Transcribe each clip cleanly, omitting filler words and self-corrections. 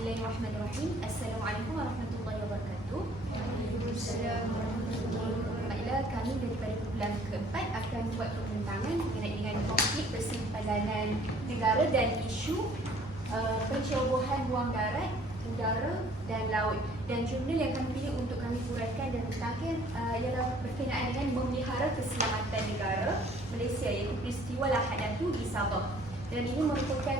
Bismillahirrahmanirrahim. Assalamualaikum warahmatullahi wabarakatuh. Waalaikumsalam warahmatullahi wabarakatuh. Baiklah, kami daripada kumpulan keempat akan buat perbincangan mengenai dengan konflik persimpanan negara dan isu pencerobohan ruang darat, udara dan laut. Dan jurnal yang kami pilih untuk kami huraikan dan terakhir ialah berkenaan dengan memelihara keselamatan negara Malaysia, iaitu peristiwa Lahad Datu di Sabah. Dan ini merupakan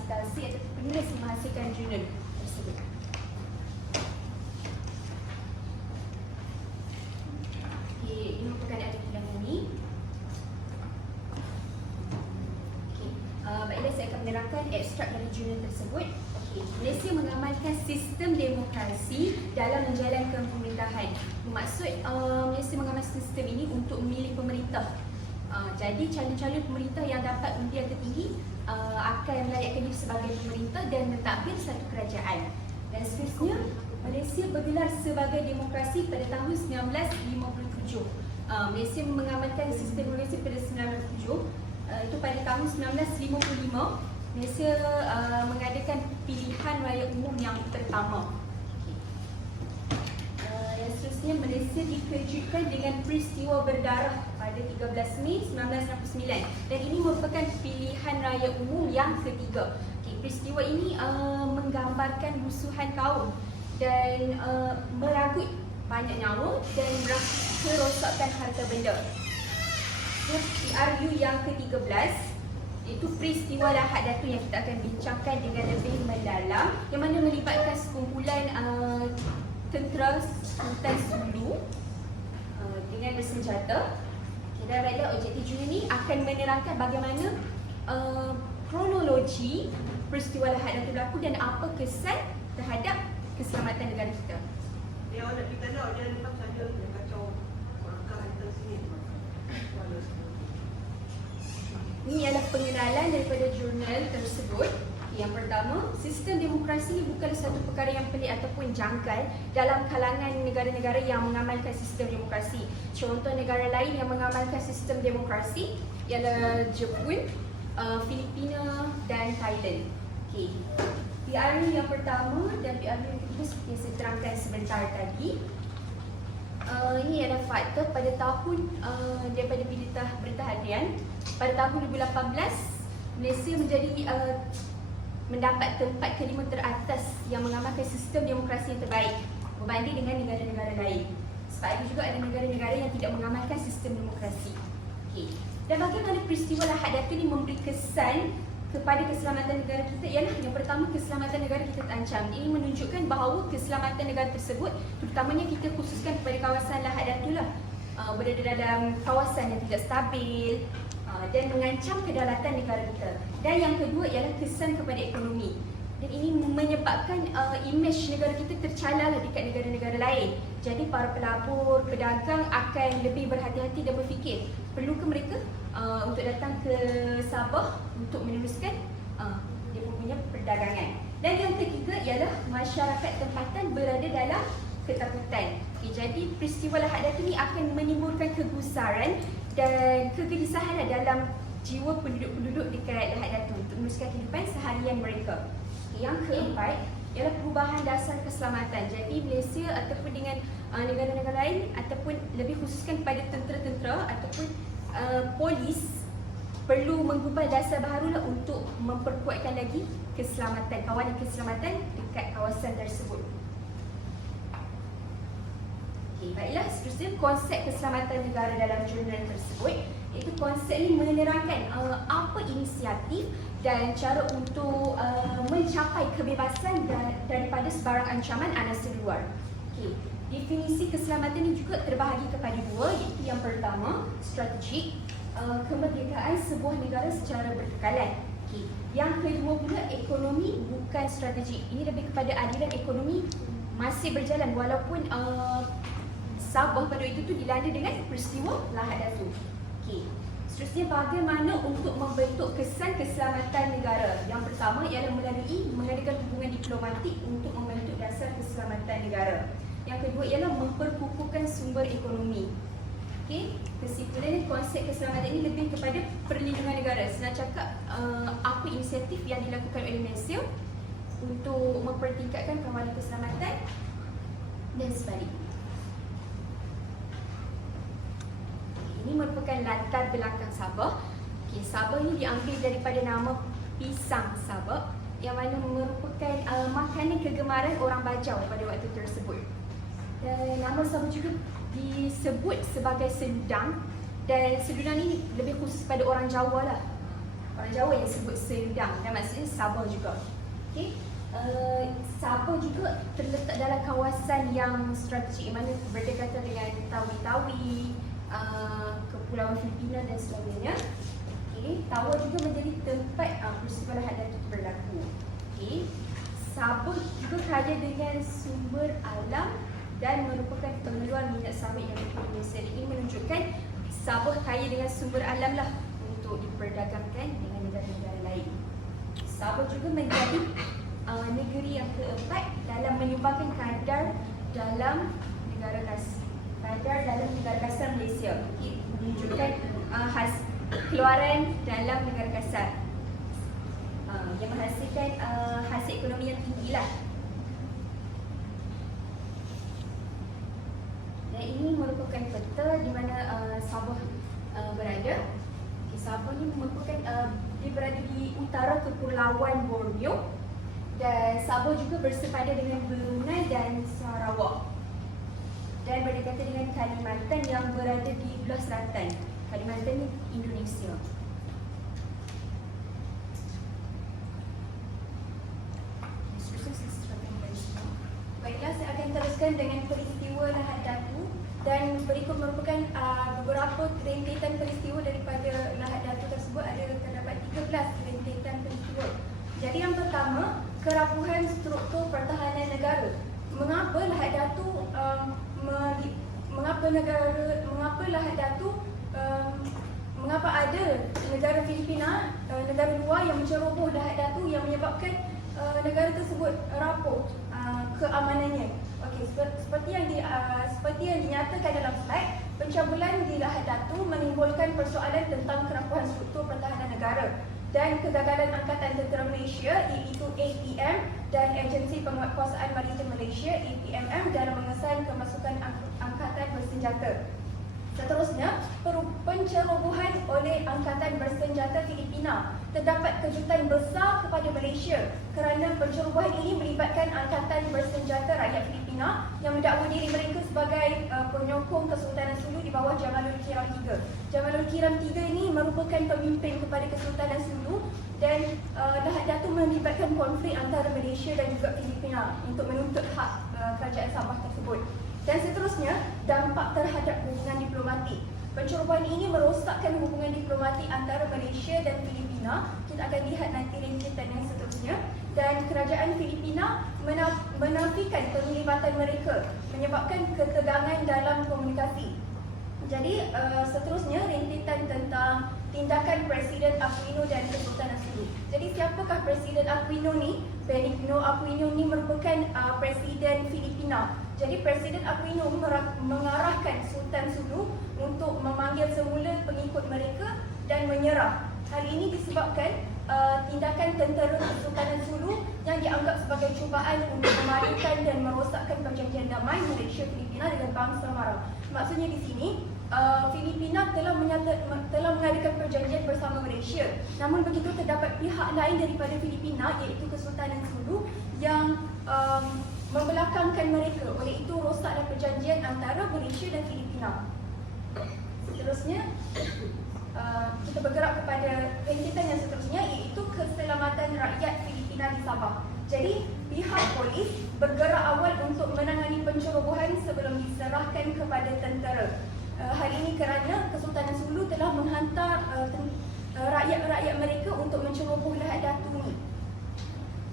citasi atau penulis menghasilkan jurnal tersebut. Okey, ini merupakan artikel ini. Okey, baiklah, saya akan menerangkan ekstrak dari jurnal tersebut. Okey, Malaysia mengamalkan sistem demokrasi dalam menjalankan pemerintahan. Bermaksud Malaysia mengamalkan sistem ini untuk memilih pemerintah. Jadi calon-calon pemerintah yang dapat undian tertinggi akan melayakkan diri sebagai pemerintah dan mentadbir satu kerajaan. Dan seterusnya, Malaysia bergelar sebagai demokrasi pada tahun 1957. Malaysia mengamalkan sistem Malaysia pada 1957. Itu pada tahun 1955, Malaysia mengadakan pilihan raya umum yang pertama. Yang seterusnya, Malaysia dikejutkan dengan peristiwa berdarah pada 13 Mei 1969 dan ini merupakan pilihan raya umum yang ketiga. Peristiwa ini menggambarkan rusuhan kaum dan meragut banyak nyawa dan kerosakan harta benda. PRU yang ke-13 iaitu peristiwa Lahad Datu yang kita akan bincangkan dengan lebih mendalam, yang mana melibatkan sekumpulan tentera Sultan Sulu dengan bersenjata. Dan baiklah, objektif jurnal ini akan menerangkan bagaimana kronologi peristiwa Lahad Datu berlaku dan apa kesan terhadap keselamatan negara kita. Dia nak kita nak jangan lepas saja dia kacau markah kita sini. Ini adalah pengenalan daripada jurnal tersebut. Yang pertama, sistem demokrasi bukan satu perkara yang pelik ataupun janggal dalam kalangan negara-negara yang mengamalkan sistem demokrasi. Contoh negara lain yang mengamalkan sistem demokrasi ialah Jepun, Filipina dan Thailand. Okey. PRU yang pertama dan PRU yang ketiga seperti yang saya terangkan sebentar tadi. Ini adalah fakta pada tahun daripada Berita Harian. Pada tahun 2018, Malaysia mendapat tempat kelima teratas yang mengamalkan sistem demokrasi yang terbaik berbanding dengan negara-negara lain. Sebab ada juga ada negara-negara yang tidak mengamalkan sistem demokrasi. Okey. Dan bagaimana peristiwa Lahad Datu ini memberi kesan kepada keselamatan negara kita? Ialah yang pertama, keselamatan negara kita terancam. Ini menunjukkan bahawa keselamatan negara tersebut, terutamanya kita khususkan kepada kawasan Lahad Datu lah, berada dalam kawasan yang tidak stabil dan mengancam kedaulatan negara kita. Dan yang kedua ialah kesan kepada ekonomi. Dan ini menyebabkan imej negara kita tercalar dekat negara-negara lain. Jadi para pelabur, pedagang akan lebih berhati-hati dan berfikir, perlukah mereka untuk datang ke Sabah untuk meneruskan dia punya perdagangan. Dan yang ketiga ialah masyarakat tempatan berada dalam ketakutan. Jadi peristiwa Lahad Datu ini akan menimbulkan kegusaran dan kegelisahan dalam jiwa penduduk-penduduk dekat Lahad Datu untuk meneruskan kehidupan seharian mereka. Yang keempat ialah perubahan dasar keselamatan. Jadi Malaysia ataupun dengan negara-negara lain ataupun lebih khususkan pada tentera-tentera ataupun polis perlu mengubah dasar baharulah untuk memperkuatkan lagi keselamatan, kawalan keselamatan dekat kawasan tersebut. Baiklah, seterusnya konsep keselamatan negara dalam jurnal tersebut, iaitu konsep ini menerangkan apa inisiatif dan cara untuk mencapai kebebasan daripada sebarang ancaman anasir luar. Okey, definisi keselamatan ini juga terbahagi kepada dua, iaitu yang pertama, strategik, kemerdekaan sebuah negara secara berkekalan. Okey, yang kedua pula, ekonomi bukan strategik. Ini lebih kepada aliran ekonomi masih berjalan walaupun Sabah pada itu dilanda dengan peristiwa Lahad Datu. Okey. Seterusnya, bagaimana untuk membentuk kesan keselamatan negara? Yang pertama ialah melalui mengadakan hubungan diplomatik untuk membentuk dasar keselamatan negara. Yang kedua ialah memperkukuhkan sumber ekonomi. Okey, kesimpulannya konsep keselamatan ini lebih kepada perlindungan negara. Senang cakap, apa inisiatif yang dilakukan oleh Malaysia untuk mempertingkatkan kawalan keselamatan dan sebaliknya. Ini merupakan latar belakang Sabah. Sabah ini diambil daripada nama pisang Sabah yang mana merupakan makanan kegemaran orang Bajau pada waktu tersebut. Dan nama Sabah juga disebut sebagai sendang, dan sendang ini lebih khusus pada orang Jawa lah. Orang Jawa yang sebut sendang dan maksudnya Sabah juga. Okey. Sabah juga terletak dalam kawasan yang strategik, yang mana berdekatan dengan Tawi-Tawi, Kepulauan Filipina dan sebagainya. Okay. Tawa juga menjadi tempat peristiwa Lahad Datu berlaku. Okay. Sabah juga kaya dengan sumber alam dan merupakan pengeluar minyak sawit yang berkualitas. Ini menunjukkan Sabah kaya dengan sumber alam lah untuk diperdagangkan dengan negara-negara lain. Sabah juga menjadi negeri yang keempat dalam menyumbangkan kadar dalam negara kasar Malaysia. Okay. Menunjukkan keluaran dalam negara kasar yang menghasilkan hasil ekonomi yang tinggi lah. Dan ini merupakan peta di mana Sabah berada. Okay, Sabah ni merupakan dia berada di utara Kepulauan Borneo, dan Sabah juga bersepadan dengan Brunei dan Sarawak, dan berdekatan dengan Kalimantan yang berada di belah selatan. Kalimantan ni Indonesia. Baiklah, saya akan teruskan dengan peristiwa Lahad Datu, dan berikut merupakan beberapa rentetan peristiwa daripada Lahad Datu tersebut. Terdapat 13 rentetan peristiwa. Jadi yang pertama, kerapuhan struktur pertahanan negara. Mengapa Lahad Datu mengapa ada negara Filipina, negara luar yang menceroboh Lahad Datu yang menyebabkan negara tersebut rapuh keamanannya. Okey, seperti yang dinyatakan dalam slide, pencabulan di Lahad Datu menimbulkan persoalan tentang kerapuhan struktur pertahanan negara dan kegagalan Angkatan Tentera Malaysia iaitu ATM dan Agensi Penguatkuasaan Maritim Malaysia APMM dalam mengesan kemasukan angkatan bersenjata. Seterusnya, pencerobohan oleh Angkatan Bersenjata Filipina. Terdapat kejutan besar kepada Malaysia kerana pencerobohan ini melibatkan Angkatan Bersenjata Rakyat Filipina yang mendakwa diri mereka sebagai penyokong Kesultanan Sulu di bawah Jamalul Kiram III. Jamalul Kiram III ini merupakan pemimpin kepada Kesultanan Sulu, dan Lahad Datu melibatkan konflik antara Malaysia dan juga Filipina untuk menuntut hak kerajaan Sabah tersebut. Dan seterusnya, dampak terhadap hubungan diplomatik. Pencerobohan ini merosakkan hubungan diplomatik antara Malaysia dan Filipina. Kita akan lihat nanti rentetan yang seterusnya. Dan kerajaan Filipina menafikan penglibatan mereka, menyebabkan ketegangan dalam komunikasi. Jadi seterusnya rentetan tentang tindakan Presiden Aquino dan Kesultanan Sulu. Jadi siapakah Presiden Aquino ni? Benigno Aquino ni merupakan Presiden Filipina. Jadi Presiden Aquino mengarahkan Sultan Sulu untuk memanggil semula pengikut mereka dan menyerah. Hal ini disebabkan tindakan tentera Kesultanan Sulu yang dianggap sebagai cubaan untuk memalukan dan merosakkan perjanjian damai Malaysia Filipina dengan bangsa Mara. Maksudnya di sini Filipina telah mengadakan perjanjian bersama Malaysia. Namun begitu terdapat pihak lain daripada Filipina iaitu Kesultanan Sulu yang membelakangkan mereka. Oleh itu rosaklah perjanjian antara Malaysia dan Filipina. Seterusnya kita bergerak kepada rentetan yang seterusnya iaitu keselamatan rakyat Filipina di Sabah. Jadi pihak polis bergerak awal untuk menangani pencerobohan sebelum diserahkan kepada tentera. Hal ini kerana Kesultanan Sulu telah menghantar rakyat-rakyat mereka untuk menceroboh Lahad Datu ni.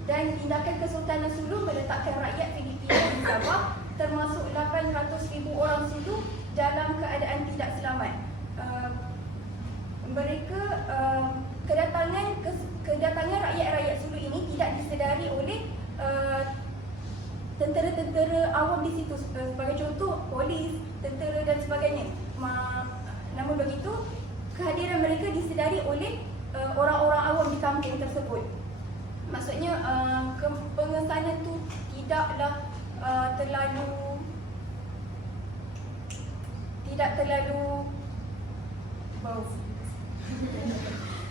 Dan tindakan Kesultanan Sulu meletakkan rakyat Filipina di Sabah termasuk 800,000 orang Sulu dalam keadaan tidak selamat. Mereka kedatangan rakyat-rakyat Sulu ini tidak disedari oleh tentera-tentera awam di situ, sebagai contoh polis, tentera dan sebagainya. Namun begitu, kehadiran mereka disedari oleh orang-orang awam di kampung tersebut. Maksudnya tidaklah tidak terlalu bau.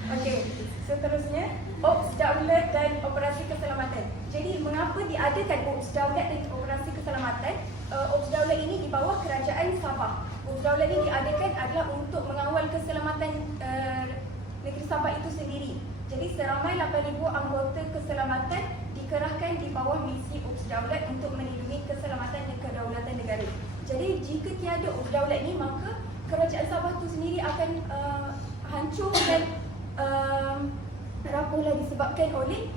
Okey, seterusnya Ops Daulat dan Operasi Keselamatan. Jadi mengapa diadakan Ops Daulat dan Operasi Keselamatan? Ops Daulat ini di bawah Kerajaan Sabah. Ops Daulat ini diadakan adalah untuk mengawal keselamatan negeri Sabah itu sendiri. Jadi seramai 8,000 anggota keselamatan dikerahkan di bawah misi Ops Daulat untuk melindungi keselamatan dan kedaulatan negara. Jadi jika tiada Ops Daulat ini, maka Kerajaan Sabah itu sendiri akan hancur dan rapuhlah disebabkan oleh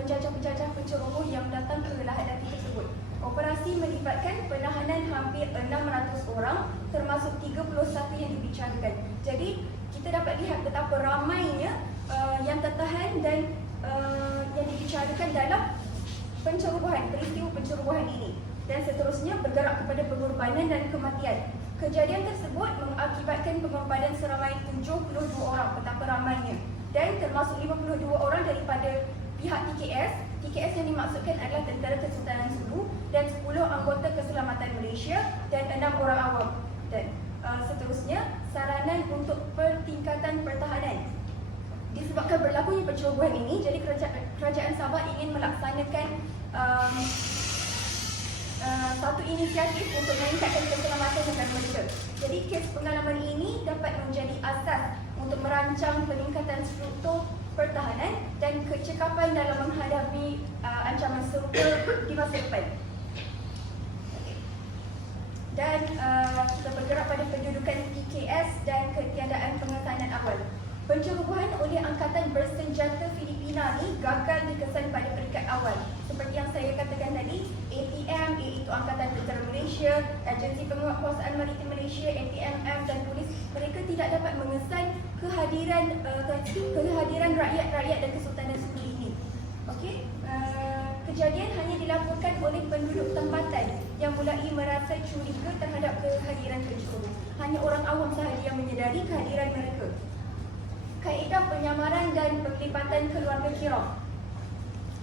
penjajah-penjajah penceroboh yang datang ke Lahad Dati tersebut. Operasi melibatkan penahanan hampir 600 orang termasuk 31 yang dibicarakan. Jadi kita dapat lihat betapa ramainya yang tertahan dan yang dibicarakan dalam pencerobohan, peristiwa pencerobohan ini. Dan seterusnya bergerak kepada pengorbanan dan kematian. Kejadian tersebut mengakibatkan pengorbanan seramai 72 orang, betapa ramainya. Dan termasuk 52 orang daripada pihak TKS. TKS yang dimaksudkan adalah Tentera Kesultanan Sulu dan 10 anggota keselamatan Malaysia dan 6 orang awam. Dan seterusnya, saranan untuk pertingkatan pertahanan. Disebabkan berlakunya pencerobohan ini, jadi Kerajaan Sabah ingin melaksanakan satu inisiatif untuk meningkatkan keselamatan negara mereka. Jadi kes pengalaman ini dapat menjadi asas untuk merancang peningkatan struktur pertahanan dan kecekapan dalam menghadapi ancaman serupa di masa depan. Dan kita bergerak pada pendudukan TKS dan ketiadaan pengetahuan awal. Pencerobohan oleh Angkatan Bersenjata Filipina ni gagal dikesan pada peringkat awal. Seperti yang saya katakan tadi, ATM iaitu Angkatan Tentera Malaysia, Agensi Penguatkuasaan Maritim Malaysia, ATMM dan polis, mereka tidak dapat mengesan kehadiran rakyat-rakyat dan Kesultanan Sulu ini. Okey, kejadian hanya dilaporkan oleh penduduk tempatan yang mulai merasa curiga terhadap kehadiran penceroboh. Hanya orang awam sahaja yang menyedari kehadiran mereka. Kaedah penyamaran dan penglibatan keluarga Kiram.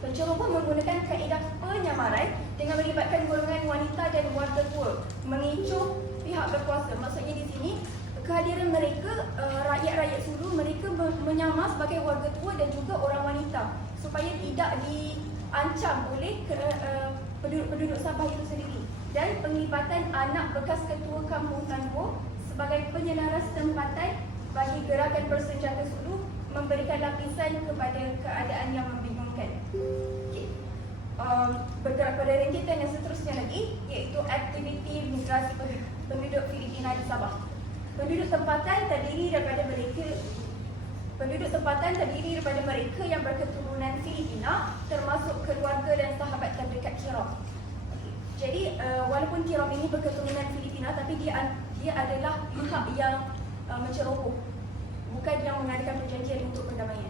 Penceroboh menggunakan kaedah penyamaran dengan melibatkan golongan wanita dan warga tua, mengecoh pihak berkuasa. Maksudnya di sini, kehadiran mereka, rakyat-rakyat Sulu, mereka menyamar sebagai warga tua dan juga orang wanita supaya tidak diancam oleh penduduk Sabah itu sendiri. Dan penglibatan anak bekas ketua kampung Tangguh sebagai penyelaras tempatan bagi gerakan bersenjata Sulu, memberikan lapisan kepada keadaan yang membingungkan. Okay. Bergerak pada rangkaian yang seterusnya lagi, iaitu aktiviti migrasi penduduk Filipina di Sabah. Penduduk tempatan terdiri daripada mereka yang berketurunan Filipina, termasuk keluarga dan sahabat terdekat Kiram. Okay. Jadi walaupun Kiram ini berketurunan Filipina, tapi dia adalah pihak yang menceroboh, bukan yang mengadakan perjanjian untuk perdamaian.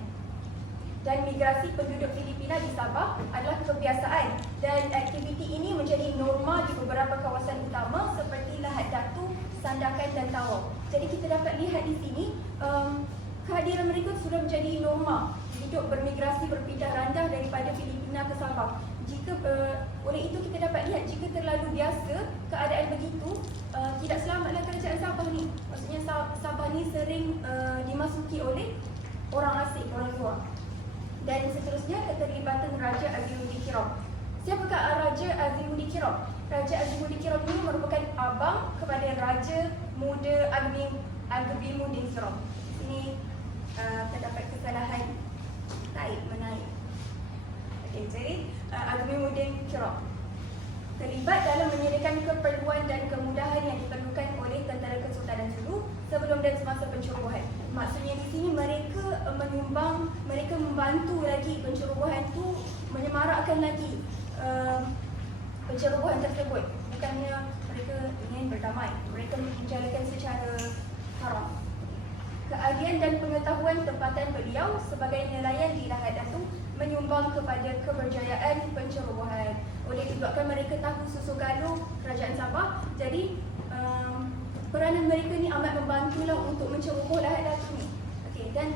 Dan migrasi penduduk Filipina di Sabah adalah kebiasaan dan aktiviti ini menjadi norma di beberapa kawasan utama seperti Lahad Datu, Sandakan dan Tawau. Jadi kita dapat lihat di sini kehadiran mereka sudah menjadi norma hidup bermigrasi berpindah randah daripada Filipina ke Sabah. Jika oleh itu kita dapat lihat jika terlalu biasa keadaan begitu, tidak selamatlah kerajaan Sabah ni. Maksudnya Sabah ni sering dimasuki oleh orang asing, orang luar. Dan seterusnya keterlibatan Raja Azimuddin Kiram. Siapakah Raja Azimuddin Kiram? Raja Azimuddin Kiram ini merupakan abang kepada Raja Muda Agamimuddin Kiram. Ini terdapat kesalahan taib menaik. Okay, jadi Agamimuddin Kiram terlibat dalam menyediakan keperluan dan kemudahan yang diperlukan oleh Tentera Kesultanan Sulu sebelum dan semasa pencerobohan. Maksudnya di sini mereka menyumbang, mereka membantu lagi pencerobohan itu menyemarakkan lagi pencerobohan tersebut. Bukannya mereka ingin berdamai, mereka menjalankan secara haram. Keahlian dan pengetahuan tempatan beliau sebagai nelayan di Lahad Datu menyumbang kepada keberjayaan pencerobohan. Oleh disebabkan mereka tahu susu galuh kerajaan Sabah, jadi peranan mereka ni amat membantulah untuk menceroboh Lahad Datu ni. Okey, dan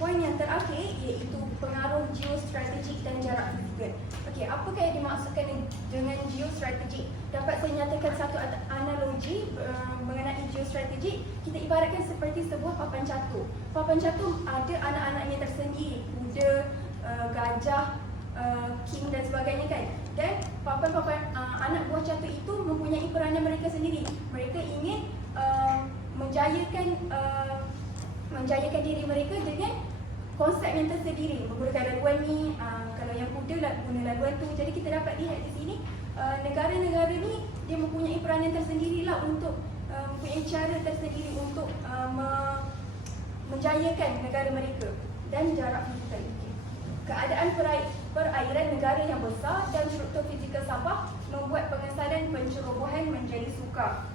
poin yang terakhir iaitu pengaruh geostrategik dan jarak fizikal. Okey, Okey, apakah yang dimaksudkan dengan geostrategik? Dapat saya nyatakan satu analogi mengenai geostrategik. Kita ibaratkan seperti sebuah papan catur. Papan catur ada anak-anaknya tersendiri, kuda, gajah, king dan sebagainya kan. Dan papan-papan anak buah catur itu mempunyai peranan mereka sendiri. Mereka ingin menjayakan diri mereka dengan konsep yang tersendiri, menggunakan laluan ni, kalau yang kuda guna laluan tu. Jadi kita dapat lihat di sini negara-negara ni dia mempunyai peranan tersendiri lah untuk mempunyai cara tersendiri untuk menjayakan negara mereka. Dan jarak fizikal, keadaan perairan negara yang besar dan struktur fizikal Sabah membuat pengesanan pencerobohan menjadi sukar.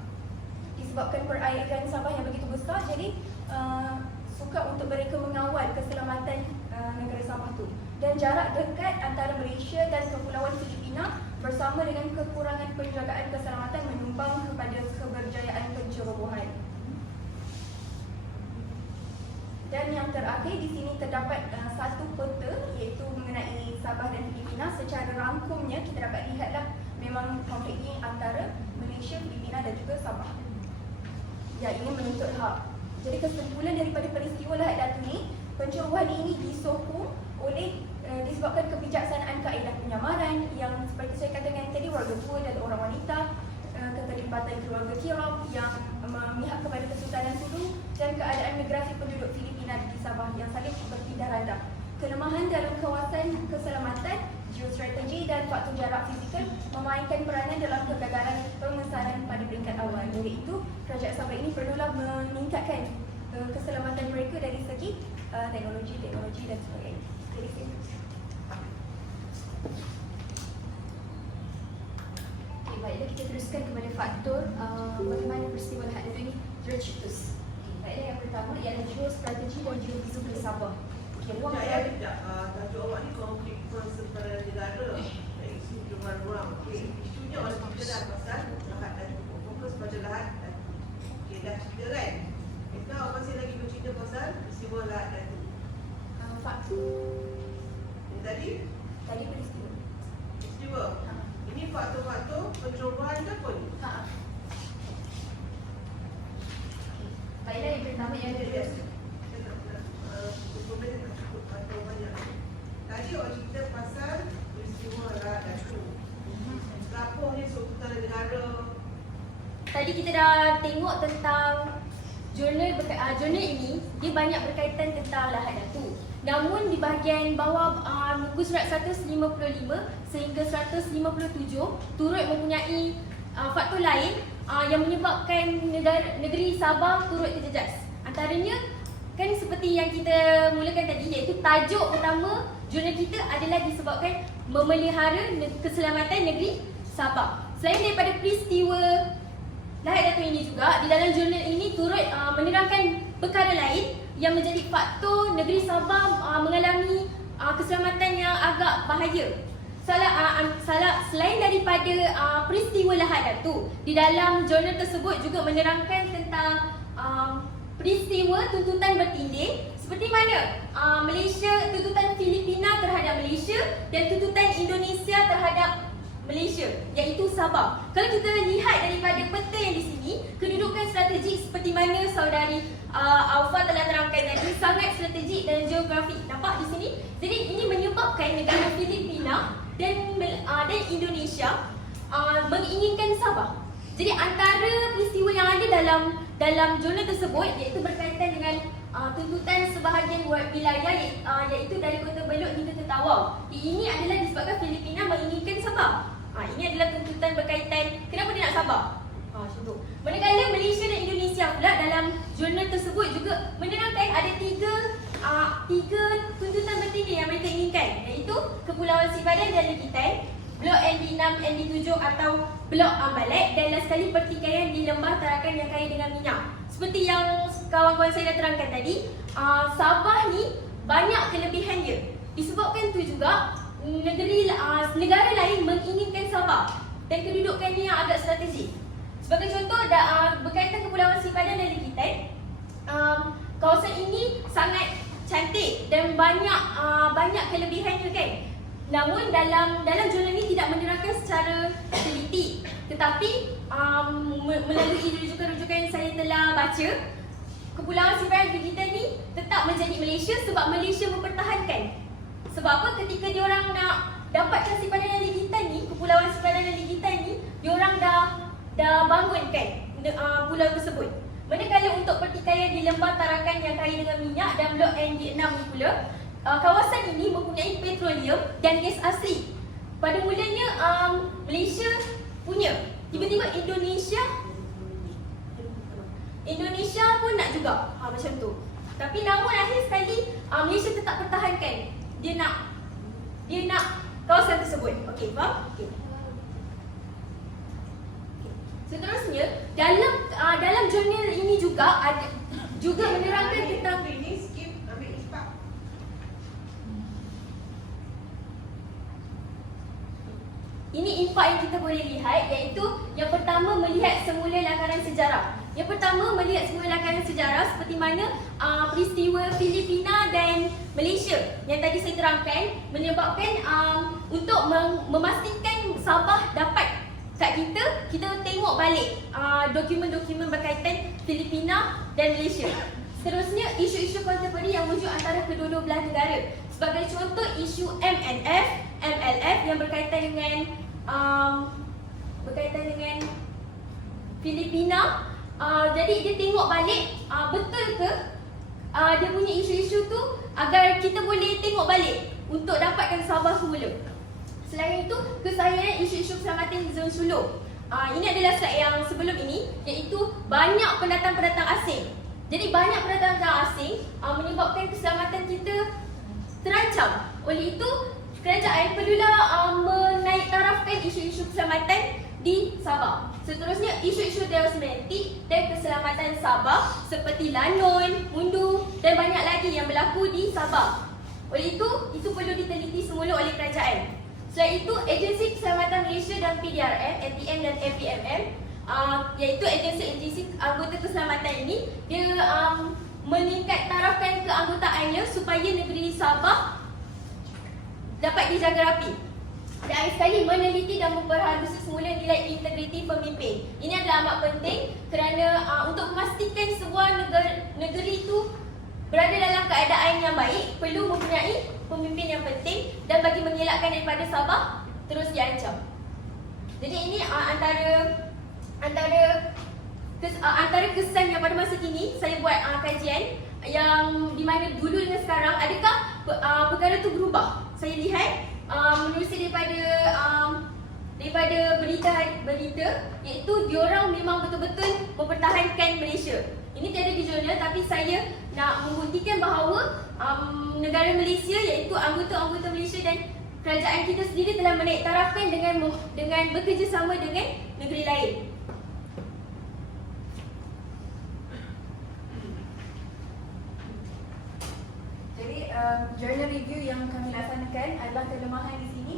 Disebabkan perairan Sabah yang begitu besar, jadi sukar untuk mereka mengawal keselamatan negara Sabah tu. Dan jarak dekat antara Malaysia dan Kepulauan Filipina bersama dengan kekurangan penjagaan keselamatan menyumbang kepada keberjayaan pencerobohan. Dan yang terakhir di sini terdapat satu peta iaitu mengenai Sabah dan Filipina. Secara rangkumnya kita dapat lihatlah memang konflik ini antara Malaysia, Filipina dan juga Sabah yang ingin menuntut hak. Jadi kesimpulan daripada peristiwa Lahad Datu ni, pencerobohan ini disokong oleh disebabkan kebijaksanaan kaedah penyamaran yang seperti saya katakan tadi, warga tua dan orang wanita, keterlibatan keluarga kirap yang memihak kepada Kesultanan Sulu dan keadaan migrasi penduduk Filipina di Sabah yang saling berpindah randah. Kelemahan dalam kawasan keselamatan, geostrategi dan faktor jarak fizikal memainkan peranan dalam kegagalan pengesanan pada peringkat awal. Oleh itu, Kerajaan Sabah ini perlulah meningkatkan keselamatan mereka dari segi teknologi dan sebagainya. Jadi okay, baiklah kita teruskan kepada faktor bagaimana peristiwa Lahad Datu ini tercetus. Baiklah, yang pertama ialah geostrategi dan geofizikal Sabah. Sekejap ya, tajuk awak ni konflik persebaran negara. Isu cuma orang. Okey, isunya orang kita dah pasal Lahad Datu. Fokus pada Lahad Datu. Okey, dah cerita kan? Sekarang awak masih lagi bercerita pasal peristiwa Lahad Datu. Faktor Tadi peristiwa. Peristiwa. Ini faktor-faktor pencerobohan ke apa ni? Baiklah, yang pertama ialah Tadi awak cerita pasal peristiwa Lahad Datu. Lapor ni sultan negara. Tadi kita dah tengok tentang jurnal ini, dia banyak berkaitan tentang Lahad Datu. Namun di bahagian bawah muka surat 155 sehingga 157 turut mempunyai faktor lain yang menyebabkan negeri Sabah turut terjejas. Antaranya kan seperti yang kita mulakan tadi, iaitu tajuk utama jurnal kita adalah disebabkan memelihara keselamatan negeri Sabah. Selain daripada peristiwa Lahad Datu ini juga, di dalam jurnal ini turut menerangkan perkara lain yang menjadi faktor negeri Sabah mengalami keselamatan yang agak bahaya. Selain daripada peristiwa Lahad Datu, di dalam jurnal tersebut juga menerangkan tentang peristiwa tuntutan bertindih seperti mana tuntutan Filipina terhadap Malaysia dan tuntutan Indonesia terhadap Malaysia, iaitu Sabah. Kalau kita lihat daripada peta yang di sini, kedudukan strategik seperti mana saudari Alfa telah terangkan tadi, sangat strategik dan geografik. Nampak di sini? Jadi ini menyebabkan negara Filipina dan Indonesia menginginkan Sabah. Jadi antara peristiwa yang ada dalam jurnal tersebut iaitu berkaitan dengan tuntutan sebahagian wilayah iaitu dari Kota Belud hingga ke Tawau. Ini adalah disebabkan Filipina menginginkan Sabah. Ini adalah tuntutan berkaitan kenapa dia nak Sabah. Contoh. Manakala Malaysia dan Indonesia pula dalam jurnal tersebut juga menerangkan ada tiga tuntutan bertindih yang mereka inginkan, iaitu Kepulauan Sipadan dan Legitan, Blok ND6, ND7 atau Blok Ambalek, dan last sekali pertikaian di Lembah Tarakan yang kaya dengan minyak. Seperti yang kawan-kawan saya dah terangkan tadi, Sabah ni banyak kelebihan dia. Disebabkan tu juga negara lain menginginkan Sabah dan kedudukannya yang agak strategik. Sebagai contoh, berkaitan Kepulauan Sipadan dan Legitan, kawasan ini sangat cantik dan banyak kelebihannya kan. Namun dalam jurnal ini tidak menerangkan secara teliti, tetapi melalui rujukan-rujukan yang saya telah baca, Kepulauan Simpanan Legitan ni tetap menjadi Malaysia sebab Malaysia mempertahankan. Sebab apa? Ketika diorang nak dapatkan simpanan Legitan ni, Kepulauan Simpanan Legitan ni, diorang dah bangunkan pulau tersebut. Manakala untuk pertikaian di lembah Tarakan yang kaya dengan minyak dan Blok N di 6 ni pula, kawasan ini mempunyai petroleum dan gas asli. Pada mulanya Malaysia punya, tiba-tiba Indonesia pun nak juga macam tu. Tapi namun akhir sekali Malaysia tetap pertahankan. Dia nak kawasan tersebut. Okey, faham? Okey. Seterusnya, dalam jurnal ini juga menerangkan tentang ini skip ambil ispak. ini impak yang kita boleh lihat, iaitu yang pertama melihat semula lakaran sejarah. Yang pertama melihat semula lakaran sejarah seperti mana peristiwa Filipina dan Malaysia yang tadi saya terangkan menyebabkan untuk memastikan Sabah dapat kat kita tengok balik dokumen-dokumen berkaitan Filipina dan Malaysia. Seterusnya, isu-isu kontemporari yang wujud antara kedua-dua belah negara. Sebagai contoh, isu MNF, MLF yang berkaitan dengan Filipina. Jadi dia tengok balik betul ke dia punya isu-isu tu, agar kita boleh tengok balik untuk dapatkan Sabah semula. Selain itu, kesahihan isu-isu keselamatan zon sulur. Ini adalah slide yang sebelum ini, iaitu banyak pendatang-pendatang asing. Jadi banyak pendatang-pendatang asing menyebabkan keselamatan kita terancam. Oleh itu, kerajaan perlulah menaik tarafkan isu-isu keselamatan di Sabah. Seterusnya, isu-isu geosmantik dan keselamatan Sabah seperti Lanon, Mundu dan banyak lagi yang berlaku di Sabah. Oleh itu perlu diteliti semula oleh kerajaan. Selain itu, Agensi Keselamatan Malaysia dan PDRM, ATM dan APMM, iaitu agensi-agensi anggota keselamatan ini, dia meningkat tarafkan keanggotaannya supaya negeri Sabah dapat dijaga rapi. Dan akhir sekali, meneliti dan memperhalusi semula nilai integriti pemimpin. Ini adalah amat penting kerana untuk memastikan sebuah negeri itu berada dalam keadaan yang baik, perlu mempunyai pemimpin yang penting dan bagi mengelakkan daripada Sabah terus diancam. Jadi ini antara kesan yang pada masa kini saya buat kajian yang di mana dulu dengan sekarang, adakah perkara itu berubah? Saya lihat menerusi daripada berita, iaitu diorang memang betul-betul mempertahankan Malaysia. Ini tiada di jurnal, tapi saya nak membuktikan bahawa negara Malaysia, iaitu anggota-anggota Malaysia dan kerajaan kita sendiri telah menaik tarafkan dengan bekerjasama dengan negeri lain. Jadi jurnal review yang kami laksanakan adalah kelemahan di sini.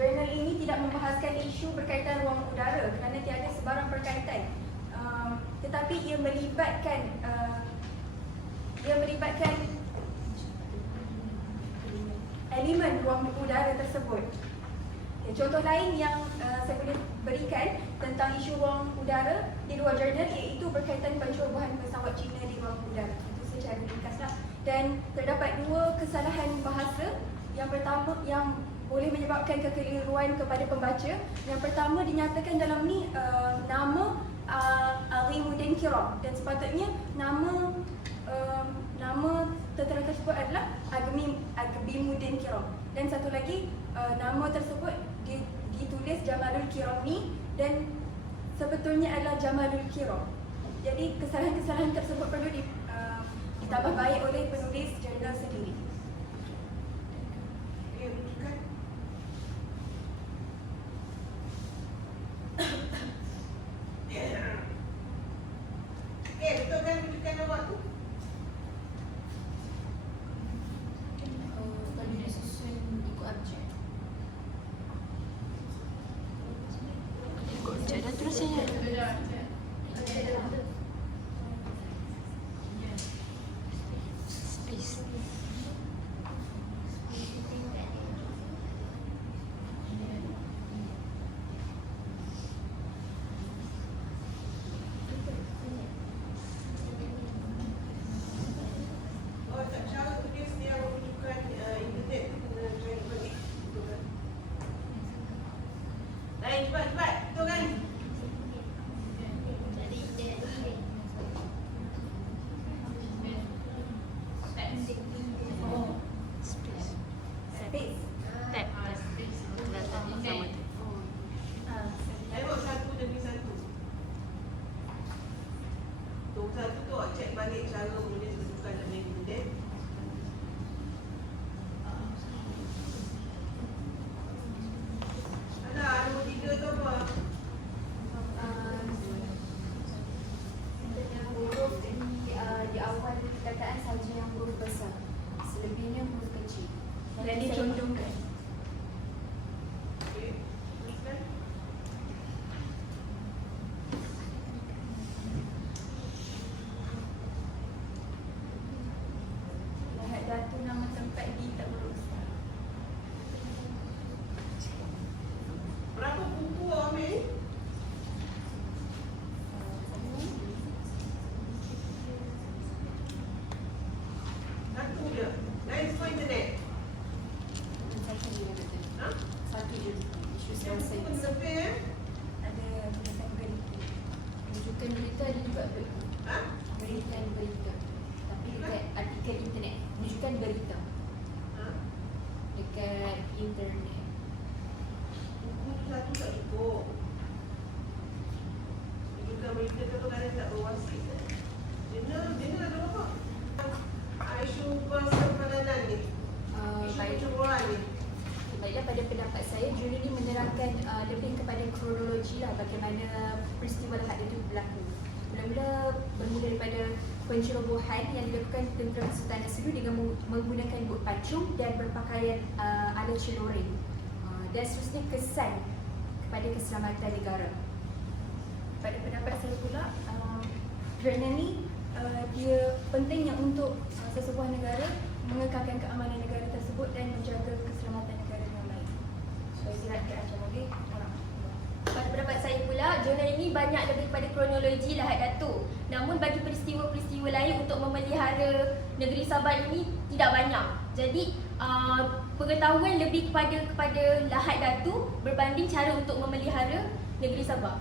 Jurnal ini tidak membahaskan isu berkaitan ruang udara kerana tiada sebarang perkaitan. Tetapi ia melibatkan elemen ruang udara tersebut. Contoh lain yang saya boleh berikan tentang isu ruang udara di luar jurnal, iaitu berkaitan pencerobohan pesawat Cina di ruang udara. Itu secara ringkaslah. Dan terdapat dua kesalahan bahasa. Yang pertama, yang boleh menyebabkan kekeliruan kepada pembaca. Yang pertama, dinyatakan dalam ni nama Aghimuddin Kiram, dan sepatutnya nama tentera tersebut adalah Aghimuddin Kiram. Dan satu lagi, nama tersebut ditulis Jamalul Kirami dan sebetulnya adalah Jamalul Kiram. Jadi kesalahan-kesalahan tersebut perlu ditambah baik oleh penulis jurnal sendiri. Betul kan rujukan awak tu? Kalau dia susun ikut objek. Ikut objek dan terusnya. Space. cepat. Betul kan? Space. Tengok satu demi satu. Tu satu tu cek balik cara menulis kedudukan dan menulis. Ada nombor 3 tu apa? Huruf di awal perkataan sahaja yang huruf besar, selebihnya huruf kecil. Dan dicontohkan. Okey. Tuliskan. Lahat datu nama tempat di tak berusaha. Berapa buku awak ambil? Satu je. Lain semua internet. Satu je betul. Ha? Satu je. Isu Yang selesai. pun lebih Ada tulisan berita. Rujukan berita ada juga berita. Ha? Rujukan berita. Tapi dekat artikel internet. Rujukan berita Ha? dekat internet. Buku tu satu tak cukup. Juga berita tu kadang tak berwasis. Jurnal ada apa? Isu persempadan ni. Isu Baik. percemburuan ni. Baiklah, pada pendapat saya, jurnal ini menerangkan lebih kepada kronologi lah bagaimana peristiwa lahad itu berlaku. Mula-mula bermula daripada pencerobohan yang dilakukan tentera Kesultanan Seru dengan menggunakan but pancung dan berpakaian ala celuring. Dan seterusnya kesan kepada keselamatan negara. Pada pendapat saya pula, jurnal ni dia pentingnya untuk sesebuah negara mengekalkan keamanan negara tersebut dan menjaga keselamatan negara yang lain. So, saya nak macam lagi orang. Pada pendapat saya pula, jurnal ini banyak lebih kepada kronologi lahad datuk. Namun bagi peristiwa-peristiwa lain untuk memelihara negeri Sabah ini tidak banyak. Jadi pengetahuan lebih kepada lahad datuk berbanding cara untuk memelihara negeri Sabah.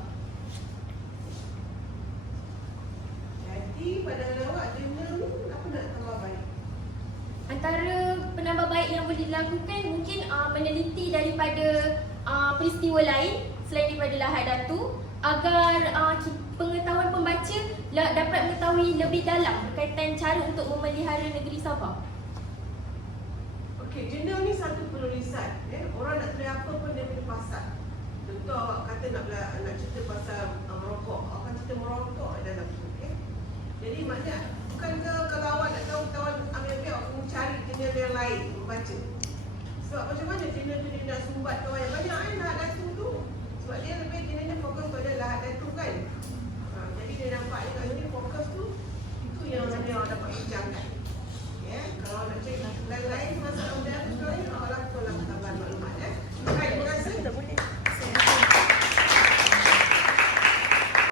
Jadi pandangan awak jurnal ni apa nak tambah baik? Antara penambah baik yang boleh dilakukan mungkin meneliti daripada peristiwa lain selain daripada lahad datuk agar pengetahuan pembaca dapat mengetahui lebih dalam berkaitan cara untuk memelihara negeri Sabah. Okey, jurnal ni satu penulisan. Orang nak tulis apa pun dia boleh pasal. Contoh awak kata nak cerita pasal merokok. Awak kan cerita merokok dalam tu. Jadi maknanya bukan ke kalau awak nak tahu kawan Amerika, awak kena cari jurnal yang lain membaca. Sebab macam mana jurnal tu dia nak sumbat kawan yang banyak lahad datuk tu. Sebab dia lebih jurnalnya fokus pada lahad datuk kan. Jadi dia nampak kat sini fokus tu itu yang dia dapat bincangkan. Ya, kalau nak cari lain-lain masalah